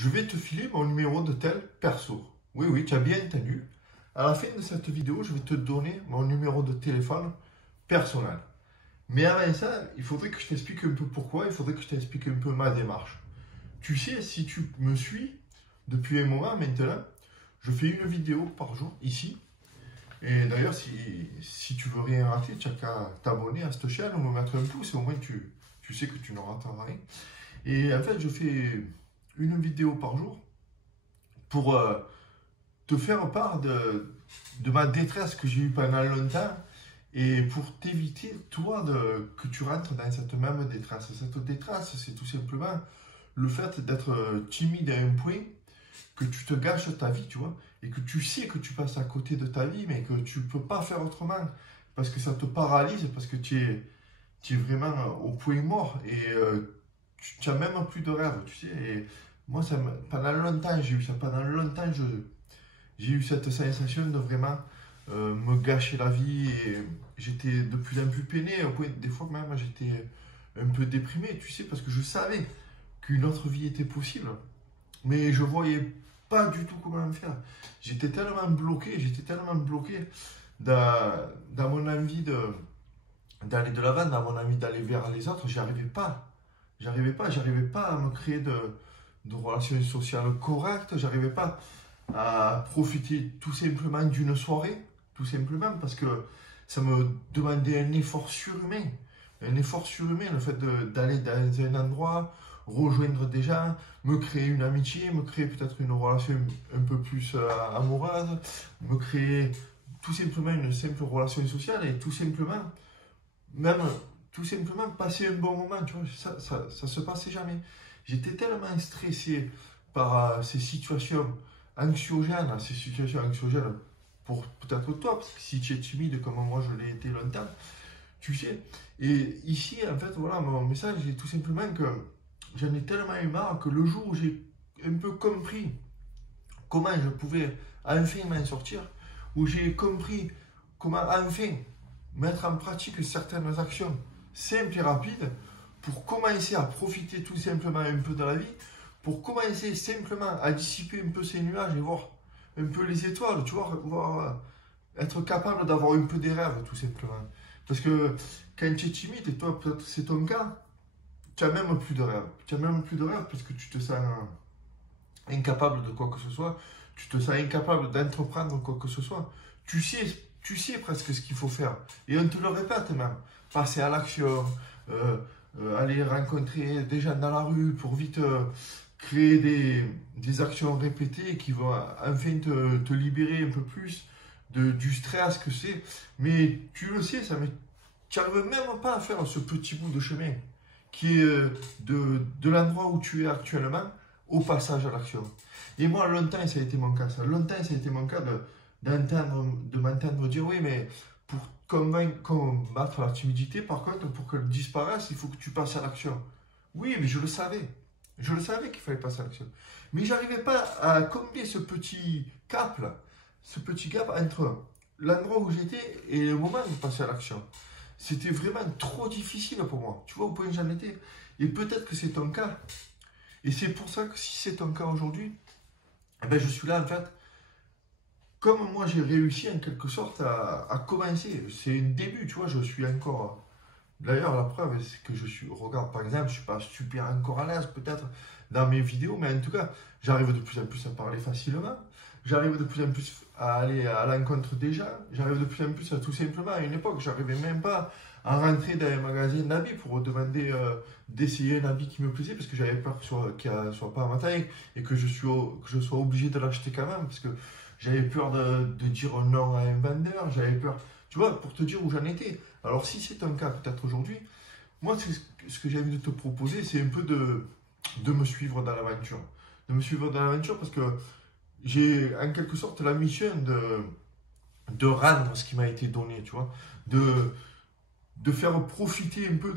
je vais te filer mon numéro de tel perso. Oui, oui, tu as bien entendu. À la fin de cette vidéo, je vais te donner mon numéro de téléphone personnel. Mais avant ça, il faudrait que je t'explique un peu pourquoi, il faudrait que je t'explique un peu ma démarche. Tu sais, si tu me suis depuis un moment maintenant, je fais une vidéo par jour ici. Et d'ailleurs, si tu veux rien rater, tu n'as qu'à t'abonner à cette chaîne ou me mettre un pouce, et au moins tu sais que tu ne rateras rien. Et en fait, je fais une vidéo par jour pour te faire part de ma détresse que j'ai eue pendant longtemps et pour t'éviter, toi, que tu rentres dans cette même détresse. Cette détresse, c'est tout simplement le fait d'être timide à un point que tu te gâches ta vie, tu vois, et que tu sais que tu passes à côté de ta vie, mais que tu ne peux pas faire autrement, parce que ça te paralyse, parce que tu es vraiment au point mort, et tu n'as même plus de rêve, tu sais. Et moi, pendant longtemps, j'ai eu ça, pendant longtemps, j'ai eu cette sensation de vraiment me gâcher la vie, et j'étais de plus en plus peiné, au point, des fois même, j'étais un peu déprimé, tu sais, parce que je savais qu'une autre vie était possible, mais je voyais pas du tout comment faire. J'étais tellement bloqué dans mon envie d'aller de l'avant, dans mon envie d'aller vers les autres. J'arrivais pas à me créer de relations sociales correctes. J'arrivais pas à profiter tout simplement d'une soirée, tout simplement parce que ça me demandait un effort surhumain. Un effort surhumain, le fait d'aller dans un endroit, rejoindre des gens, me créer une amitié, me créer peut-être une relation un peu plus amoureuse, me créer tout simplement une simple relation sociale et tout simplement, même tout simplement passer un bon moment, tu vois, ça se passait jamais. J'étais tellement stressé par ces situations anxiogènes, pour peut-être toi, parce que si tu es timide comme moi je l'ai été longtemps, tu sais. Et ici, en fait, voilà, mon message est tout simplement que j'en ai tellement eu marre que le jour où j'ai un peu compris comment je pouvais enfin m'en sortir, où j'ai compris comment enfin mettre en pratique certaines actions simples et rapides pour commencer à profiter tout simplement un peu de la vie, pour commencer simplement à dissiper un peu ces nuages et voir un peu les étoiles, tu vois, être capable d'avoir un peu des rêves tout simplement. Parce que quand tu es timide, et toi peut-être c'est ton cas, tu n'as même plus de rêve. Tu n'as même plus de rêve parce que tu te sens incapable de quoi que ce soit. Tu te sens incapable d'entreprendre quoi que ce soit. Tu sais presque ce qu'il faut faire. Et on te le répète même. Passer à l'action, aller rencontrer des gens dans la rue pour vite créer des actions répétées qui vont enfin te libérer un peu plus du stress que c'est. Mais tu le sais, tu n'arrives même pas à faire ce petit bout de chemin qui est de l'endroit où tu es actuellement au passage à l'action. Et moi, longtemps, ça a été mon cas. Longtemps, ça a été mon cas de m'entendre dire oui, mais pour combattre la timidité, par contre, pour qu'elle disparaisse, il faut que tu passes à l'action. Oui, mais je le savais. Je le savais qu'il fallait passer à l'action. Mais j'arrivais pas à combler ce petit gap là, ce petit gap entre l'endroit où j'étais et le moment de passer à l'action. C'était vraiment trop difficile pour moi. Tu vois au point où j'en étais. Et peut-être que c'est ton cas. Et c'est pour ça que si c'est ton cas aujourd'hui, eh ben je suis là en fait. Comme moi j'ai réussi en quelque sorte à commencer. C'est un début, tu vois. Je suis encore. D'ailleurs, la preuve, c'est que regarde par exemple, je ne suis pas super encore à l'aise peut-être dans mes vidéos, mais en tout cas, j'arrive de plus en plus à parler facilement. J'arrive de plus en plus à aller à l'encontre des gens. J'arrive de plus en plus à tout simplement, à une époque, j'arrivais même pas à rentrer dans un magasin d'habits pour demander d'essayer un habit qui me plaisait parce que j'avais peur qu'il ne soit pas à ma taille et que je sois obligé de l'acheter quand même parce que j'avais peur de dire non à un vendeur. J'avais peur, tu vois, pour te dire où j'en étais. Alors si c'est un cas peut-être aujourd'hui, moi ce que j'ai envie de te proposer, c'est un peu de me suivre dans l'aventure. De me suivre dans l'aventure parce que j'ai en quelque sorte la mission de rendre ce qui m'a été donné, tu vois, de faire profiter un peu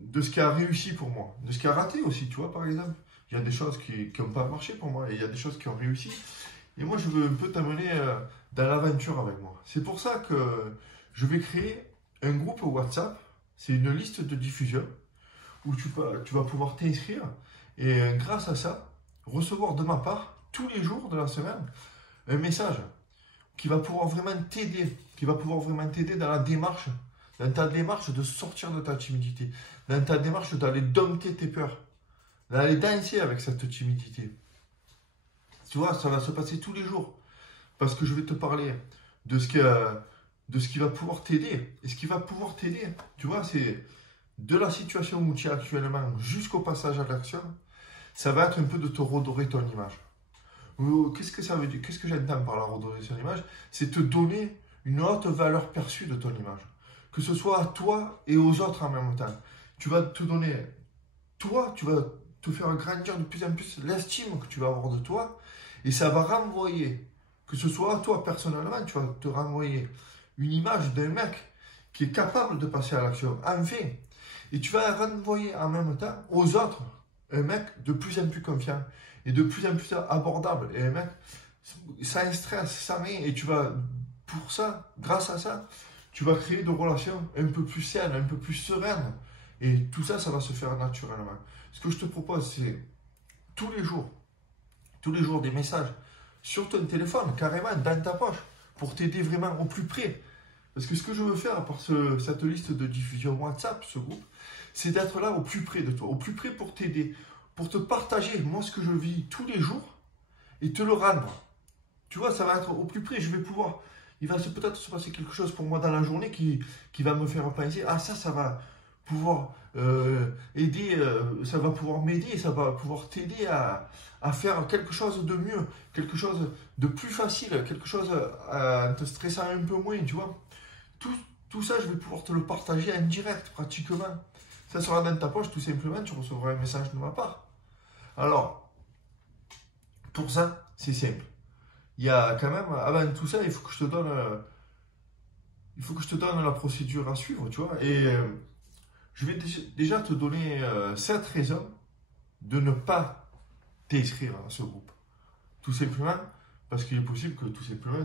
de ce qui a réussi pour moi, de ce qui a raté aussi, tu vois, par exemple. Il y a des choses qui n'ont pas marché pour moi et il y a des choses qui ont réussi. Et moi, je veux un peu t'amener dans l'aventure avec moi. C'est pour ça que je vais créer un groupe WhatsApp. C'est une liste de diffusion où tu vas pouvoir t'inscrire. Et grâce à ça, recevoir de ma part, tous les jours de la semaine, un message qui va pouvoir vraiment t'aider, dans ta démarche de sortir de ta timidité, dans ta démarche d'aller dompter tes peurs, d'aller danser avec cette timidité. Tu vois, ça va se passer tous les jours. Parce que je vais te parler de ce qui va pouvoir t'aider. Et ce qui va pouvoir t'aider, tu vois, c'est de la situation où tu es actuellement jusqu'au passage à l'action, ça va être un peu de te redorer ton image. Qu'est-ce que ça veut dire? Qu'est-ce que j'entends par la redorer son image? C'est te donner une haute valeur perçue de ton image. Que ce soit à toi et aux autres en même temps. Tu vas te donner, toi, tu vas te faire grandir de plus en plus l'estime que tu vas avoir de toi. Et ça va renvoyer, que ce soit à toi personnellement, tu vas te renvoyer une image d'un mec qui est capable de passer à l'action, enfin. Et tu vas renvoyer en même temps aux autres un mec de plus en plus confiant et de plus en plus abordable. Et un mec sans stress, sans rien. Et tu vas, pour ça, grâce à ça, tu vas créer des relations un peu plus saines, un peu plus sereines. Et tout ça, ça va se faire naturellement. Ce que je te propose, c'est tous les jours des messages sur ton téléphone, carrément, dans ta poche, pour t'aider vraiment au plus près. Parce que ce que je veux faire par cette liste de diffusion WhatsApp, ce groupe, c'est d'être là au plus près de toi, au plus près pour t'aider, pour te partager, moi, ce que je vis tous les jours et te le rendre. Tu vois, ça va être au plus près, je vais pouvoir, il va peut-être se passer quelque chose pour moi dans la journée qui va me faire penser, ah ça va pouvoir aider, ça va pouvoir m'aider, ça va pouvoir t'aider à faire quelque chose de mieux, quelque chose de plus facile, quelque chose en te stressant un peu moins, tu vois. Tout ça, je vais pouvoir te le partager en direct, pratiquement. Ça sera dans ta poche, tout simplement, tu recevras un message de ma part. Alors, pour ça, c'est simple. Il y a quand même, avant tout ça, il faut que je te donne la procédure à suivre, tu vois. Et je vais déjà te donner 7 raisons de ne pas t'inscrire à ce groupe. Tout simplement parce qu'il est possible que tout simplement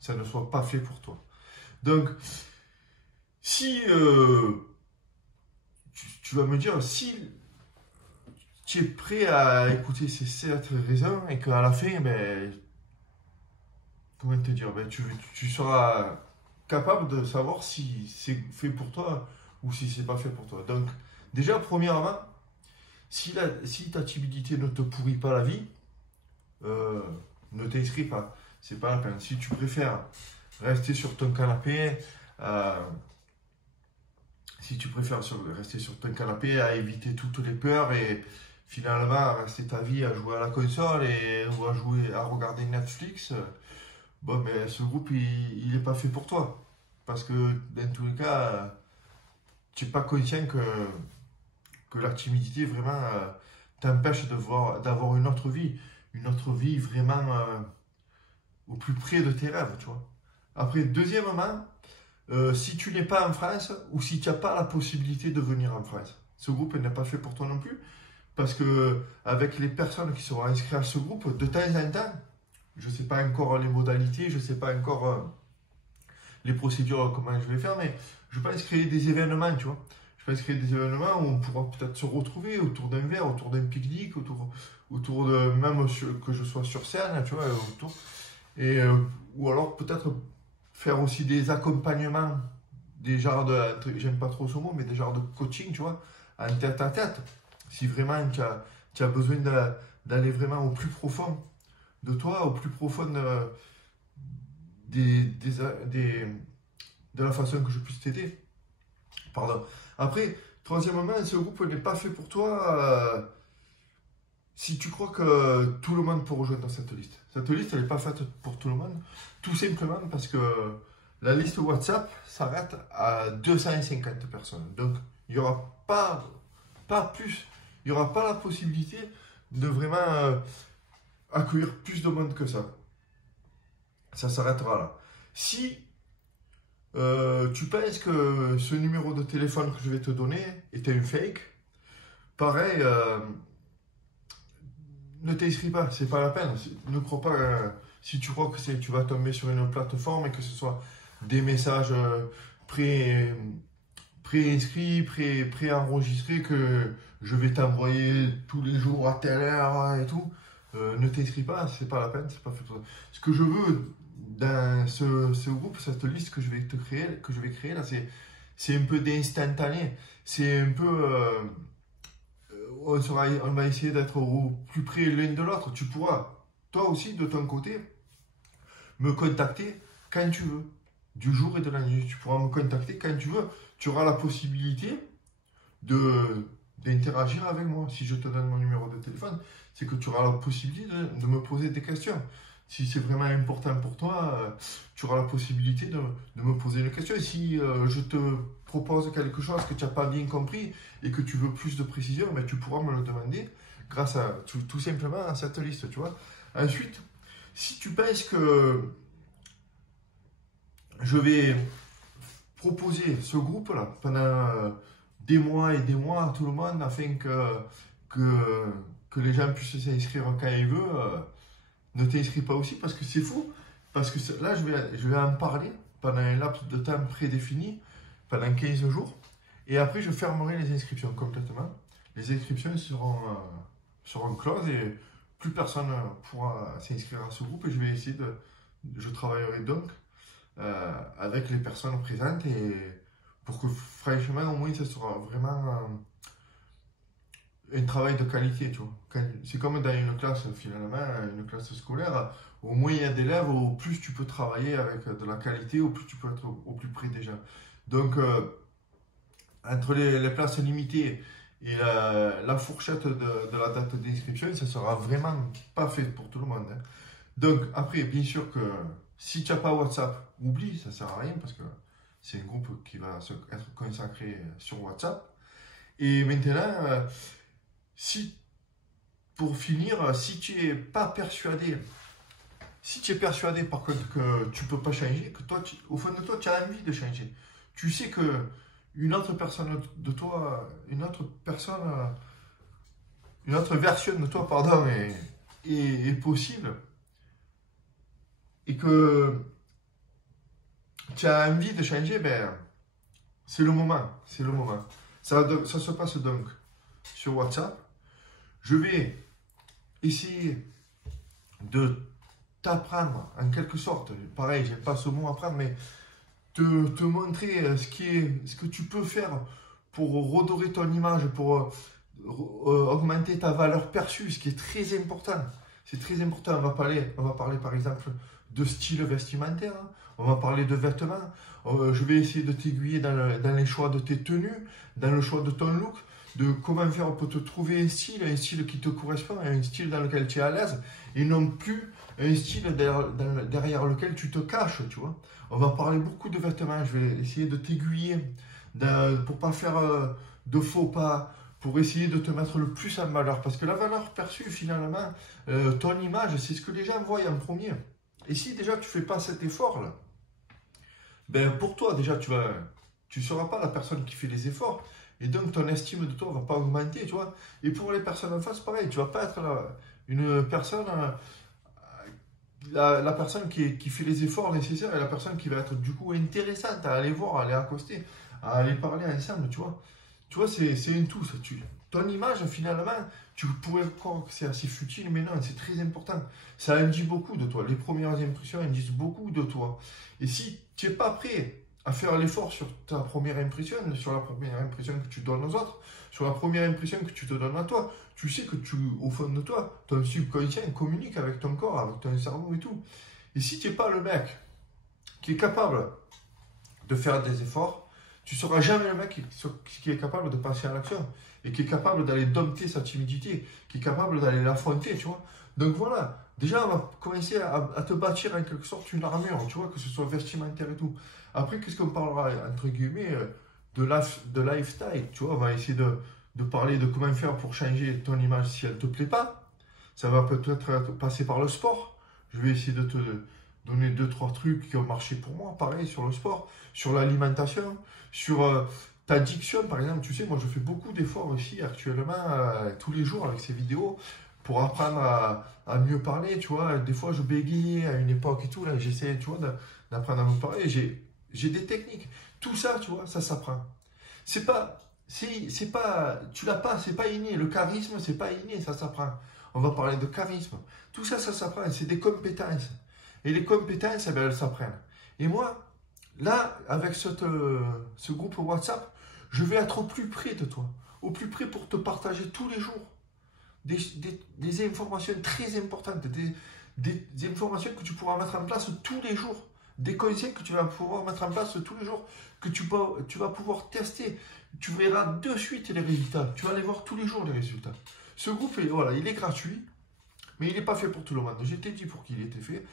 ça ne soit pas fait pour toi. Donc, si tu vas me dire, si tu es prêt à écouter ces 7 raisons et qu'à la fin, ben, comment te dire, ben, tu seras capable de savoir si c'est fait pour toi ou si c'est pas fait pour toi. Donc, déjà, premièrement, si ta timidité ne te pourrit pas la vie, ne t'inscris pas. C'est pas la peine. Si tu préfères rester sur ton canapé, à éviter toutes les peurs et finalement rester ta vie à jouer à la console ou à regarder Netflix, bon, ben, ce groupe, il n'est pas fait pour toi. Parce que dans tous les cas, tu n'es pas conscient que la timidité vraiment t'empêche d'avoir une autre vie vraiment au plus près de tes rêves, tu vois. Après, deuxièmement, si tu n'es pas en France ou si tu n'as pas la possibilité de venir en France, ce groupe n'est pas fait pour toi non plus. Parce que avec les personnes qui seront inscrites à ce groupe, de temps en temps, je ne sais pas encore les modalités, je ne sais pas encore les procédures, comment je vais faire, mais je pense créer des événements, tu vois. Je pense créer des événements où on pourra peut-être se retrouver autour d'un verre, autour d'un pique-nique, autour de, même que je sois sur scène, tu vois, autour. Et, ou alors peut-être faire aussi des accompagnements, des genres de, j'aime pas trop ce mot, mais des genres de coaching, tu vois, en tête à tête. Si vraiment tu as besoin d'aller vraiment au plus profond de toi, au plus profond de la façon que je puisse t'aider. Pardon. Après, troisièmement, ce groupe n'est pas fait pour toi si tu crois que tout le monde peut rejoindre cette liste. Cette liste, elle n'est pas faite pour tout le monde, tout simplement parce que la liste WhatsApp s'arrête à 250 personnes. Donc, il n'y aura pas plus, il n'y aura pas la possibilité de vraiment accueillir plus de monde que ça. Ça s'arrêtera là. Si tu penses que ce numéro de téléphone que je vais te donner est un fake, pareil, ne t'inscris pas, c'est pas la peine. Ne crois pas, si tu crois que tu vas tomber sur une plateforme et que ce soit des messages pré-inscrits, pré-enregistrés que je vais t'envoyer tous les jours à telle heure et tout. ne t'inscris pas, c'est pas la peine, c'est pas fait pour ça. Ce que je veux dans ce groupe, cette liste que je vais créer là, c'est un peu d'instantané. C'est un peu, on va essayer d'être au plus près l'un de l'autre. Tu pourras, toi aussi, de ton côté, me contacter quand tu veux, du jour et de la nuit. Tu pourras me contacter quand tu veux. Tu auras la possibilité d'interagir avec moi. Si je te donne mon numéro de téléphone, c'est que tu auras la possibilité de me poser des questions. Si c'est vraiment important pour toi, tu auras la possibilité de me poser des questions. Et si je te propose quelque chose que tu n'as pas bien compris et que tu veux plus de précision, ben, tu pourras me le demander grâce à tout simplement à cette liste, tu vois. Ensuite, si tu penses que je vais proposer ce groupe-là pendant des mois et des mois à tout le monde afin que les gens puissent s'inscrire quand ils veulent, ne t'inscris pas aussi parce que c'est fou. Parce que là, je vais en parler pendant un laps de temps prédéfini, pendant 15 jours. Et après, je fermerai les inscriptions complètement. Les inscriptions seront closes et plus personne pourra s'inscrire à ce groupe. Et je travaillerai donc avec les personnes présentes et pour que franchement, au moins, ça sera vraiment un travail de qualité, tu vois. C'est comme dans une classe, finalement, une classe scolaire. Au moins il y a d'élèves, au plus tu peux travailler avec de la qualité, au plus tu peux être au plus près des gens. Donc, entre les places limitées et la fourchette de la date d'inscription, ça sera vraiment pas fait pour tout le monde, hein. Donc, après, bien sûr que si tu n'as pas WhatsApp, oublie, ça ne sert à rien parce que c'est un groupe qui va être consacré sur WhatsApp. Et maintenant, si, pour finir, si tu n'es pas persuadé, si tu es persuadé par contre que tu ne peux pas changer, que toi, au fond de toi, tu as envie de changer, tu sais que une autre personne de toi, une autre version de toi, pardon, est possible et que tu as envie de changer, ben, c'est le moment, c'est le moment. Ça se passe donc sur WhatsApp. Je vais essayer de t'apprendre en quelque sorte, pareil, j'aime pas ce mot apprendre, mais te montrer ce que tu peux faire pour redorer ton image, pour augmenter ta valeur perçue, ce qui est très important. C'est très important. On va parler par exemple de style vestimentaire, hein. On va parler de vêtements. Je vais essayer de t'aiguiller dans les choix de tes tenues, dans le choix de ton look, de comment faire pour te trouver un style qui te correspond, un style dans lequel tu es à l'aise, et non plus un style derrière lequel tu te caches, tu vois. On va parler beaucoup de vêtements. Je vais essayer de t'aiguiller pour pas faire de faux pas, pour essayer de te mettre le plus en valeur. Parce que la valeur perçue, finalement, ton image, c'est ce que les gens voient en premier. Et si déjà tu fais pas cet effort-là, ben pour toi, déjà, tu seras pas la personne qui fait les efforts. Et donc, ton estime de toi va pas augmenter, tu vois. Et pour les personnes en face, pareil, tu vas pas être une personne, la personne qui fait les efforts nécessaires et la personne qui va être du coup intéressante à aller voir, à aller accoster, à aller parler ensemble, tu vois. Tu vois, c'est un tout, ça. Ton image, finalement, tu pourrais croire que c'est assez futile, mais non, c'est très important. Ça en dit beaucoup de toi. Les premières impressions en disent beaucoup de toi. Et si tu n'es pas prêt à faire l'effort sur ta première impression, sur la première impression que tu donnes aux autres, sur la première impression que tu te donnes à toi, tu sais que au fond de toi, ton subconscient communique avec ton corps, avec ton cerveau et tout. Et si tu n'es pas le mec qui est capable de faire des efforts, tu ne seras jamais le mec qui est capable de passer à l'action et qui est capable d'aller dompter sa timidité, qui est capable d'aller l'affronter, tu vois. Donc voilà, déjà on va commencer à te bâtir en quelque sorte une armure, tu vois, que ce soit vestimentaire et tout. Après, qu'est-ce qu'on parlera, entre guillemets, de lifestyle, tu vois, on va essayer de parler de comment faire pour changer ton image si elle ne te plaît pas. Ça va peut-être passer par le sport. Je vais essayer de te donner 2-3 trucs qui ont marché pour moi, pareil, sur le sport, sur l'alimentation, sur ta diction, par exemple. Tu sais, moi, je fais beaucoup d'efforts aussi actuellement, tous les jours avec ces vidéos, pour apprendre à mieux parler, tu vois. Des fois, je bégayais à une époque et tout, là, j'essaie, tu vois, d'apprendre à me parler. J'ai des techniques. Tout ça, tu vois, ça s'apprend. Tu l'as pas, c'est pas inné. Le charisme, c'est pas inné, ça s'apprend. on va parler de charisme. Tout ça, ça s'apprend, c'est des compétences. Et les compétences, eh bien, elles s'apprennent. Et moi, là, avec ce groupe WhatsApp, je vais être au plus près de toi, au plus près pour te partager tous les jours des informations très importantes, des informations que tu pourras mettre en place tous les jours, des conseils que tu vas pouvoir mettre en place tous les jours, que tu vas pouvoir tester. Tu verras de suite les résultats, tu vas aller voir tous les jours les résultats. Ce groupe, voilà, il est gratuit, mais il n'est pas fait pour tout le monde. Je t'ai dit pour qui il était fait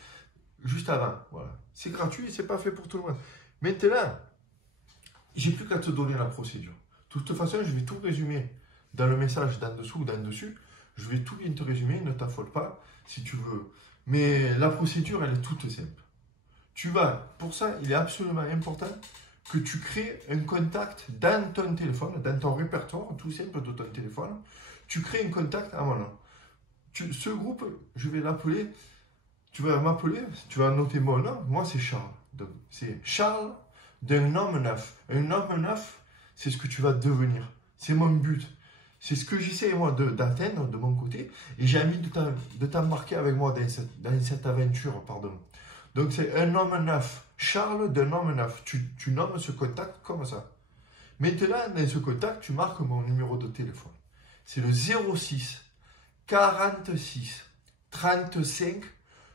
juste avant. Voilà. C'est gratuit, c'est pas fait pour tout le monde. Maintenant, j'ai plus qu'à te donner la procédure. De toute façon, je vais tout résumer dans le message d'en dessous ou d'en dessus. Je vais tout bien te résumer, ne t'affole pas si tu veux. Mais la procédure, elle est toute simple. Pour ça, il est absolument important que tu crées un contact dans ton téléphone, dans ton répertoire, tout simple de ton téléphone. Tu crées un contact à mon nom. Ce groupe, je vais l'appeler, tu vas m'appeler, tu vas noter mon nom. Moi, c'est Charles. Donc, c'est Charles d'un homme neuf. Un homme neuf, c'est ce que tu vas devenir. C'est mon but. C'est ce que j'essaie, moi, d'atteindre de mon côté. Et j'ai envie de t'embarquer avec moi dans cette aventure, pardon. Donc, c'est un homme neuf. Charles d'un homme neuf. Tu nommes ce contact comme ça. Maintenant, dans ce contact, tu marques mon numéro de téléphone. C'est le 06 46 35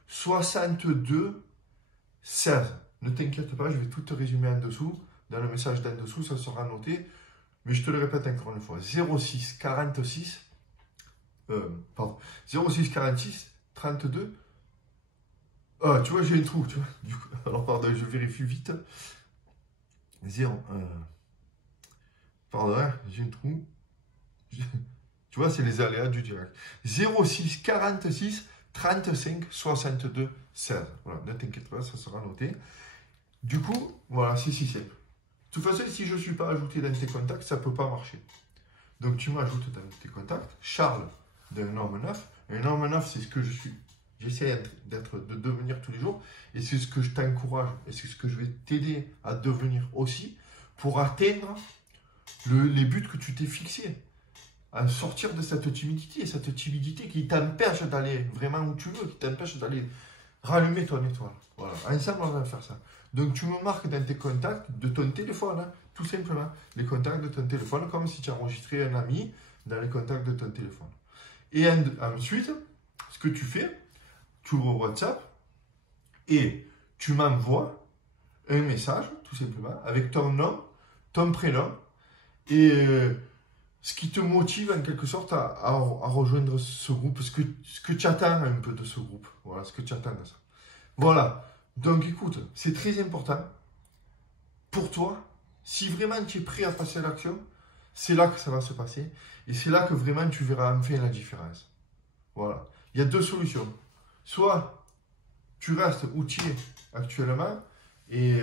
62 16. Ne t'inquiète pas, je vais tout te résumer en dessous. Dans le message d'en dessous, ça sera noté. Mais je te le répète encore une fois. 06 46 06 46 32. Ah, tu vois, j'ai un trou. Tu vois. Du coup, alors, pardon, je vérifie vite. 0. Pardon, hein, j'ai un trou. Tu vois, c'est les aléas du direct. 06 46 35 62 16. Voilà, ne t'inquiète pas, ça sera noté. Du coup, voilà, c'est si simple. De toute façon, si je ne suis pas ajouté dans tes contacts, ça ne peut pas marcher. Donc, tu m'ajoutes dans tes contacts. Charles d'un homme neuf. Un homme neuf, c'est ce que je suis. J'essaie de devenir tous les jours. Et c'est ce que je t'encourage. Et c'est ce que je vais t'aider à devenir aussi pour atteindre les buts que tu t'es fixés. À sortir de cette timidité qui t'empêche d'aller vraiment où tu veux, qui t'empêche d'aller rallumer ton étoile. Voilà, ensemble on va faire ça. Donc tu me marques dans tes contacts de ton téléphone, hein, tout simplement, les contacts de ton téléphone, comme si tu enregistrais un ami dans les contacts de ton téléphone. Et ensuite, ce que tu fais, tu ouvres WhatsApp et tu m'envoies un message, tout simplement, avec ton nom, ton prénom et ce qui te motive en quelque sorte à rejoindre ce groupe, ce que tu attends un peu de ce groupe. Voilà, ce que tu attends de ça. Voilà, donc écoute, c'est très important pour toi. Si vraiment tu es prêt à passer à l'action, c'est là que ça va se passer. Et c'est là que vraiment tu verras enfin la différence. Voilà, il y a deux solutions. Soit tu restes où tu es actuellement et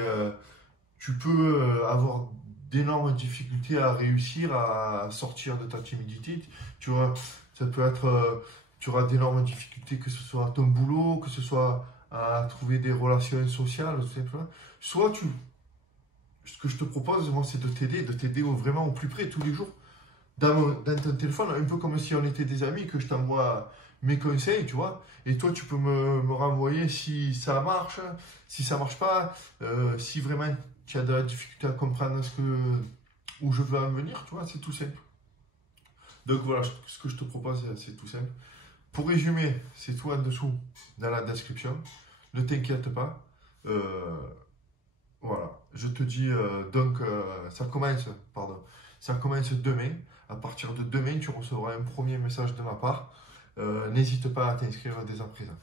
tu peux avoir d'énormes difficultés à réussir à sortir de ta timidité. Tu vois, ça peut être, tu auras d'énormes difficultés, que ce soit à ton boulot, que ce soit à trouver des relations sociales, tout simplement. Soit ce que je te propose, moi, c'est de t'aider vraiment au plus près, tous les jours, dans ton téléphone, un peu comme si on était des amis, que je t'envoie mes conseils, tu vois, et toi, tu peux me renvoyer si ça marche, si ça marche pas, si vraiment tu as de la difficulté à comprendre où je veux en venir, tu vois, c'est tout simple. Donc voilà, ce que je te propose, c'est tout simple. Pour résumer, c'est tout en dessous dans la description. Ne t'inquiète pas. Voilà, je te dis, ça commence demain. À partir de demain, tu recevras un premier message de ma part. N'hésite pas à t'inscrire dès à présent.